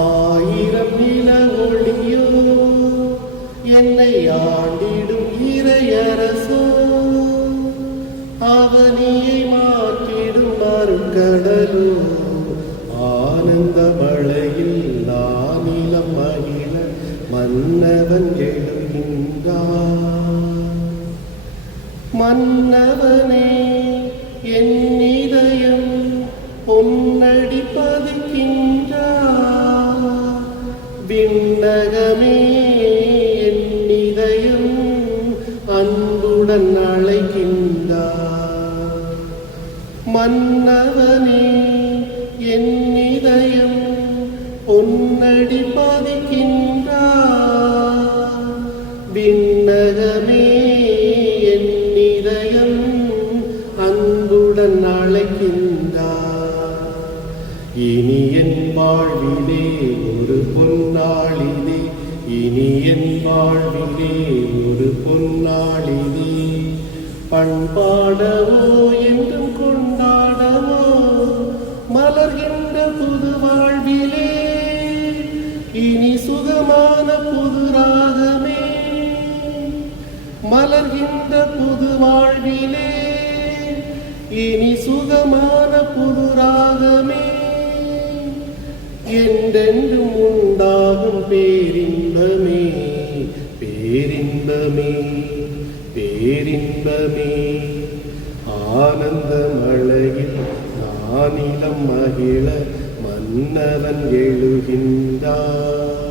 ஆயிரம் நில ஒளியோ என்னை ஆண்டிடும் இறையரசோ. அவனியை மாற்றிடும் மறுக்கடலோ ஆனந்த மழையில் நானிலம் மகிழ மன்னவன் எழுகின்றான். மன்னவனே என் விண்ணகமே என் இதயம் அன்புடன் அழைக்கின்றார். மன்னவனே என் இதயம் பொன்னடி பதிக்கின்றார். விண்ணகமே என் இதயம் அன்புடன் அழைக்கின்றார். இனி என் வாழ்விலே இனி என் வாழ்விலே ஒரு பொன்னாளிலே பண்பாடவோ என்றும் கொண்டாடவோ மலர்கின்ற புது வாழ்விலே. இனி சுகமான புது ராகமே. மலர்கின்ற புது வாழ்விலே. இனி சுகமான புது ராகமே. என்றென்றும் உண்டாகும் பேரின் பேரின்பமே பேரின்பமே பேரின்பமே. ஆனந்த மழையில் நானிலம் மகிழ மன்னவன் எழுகின்றான்.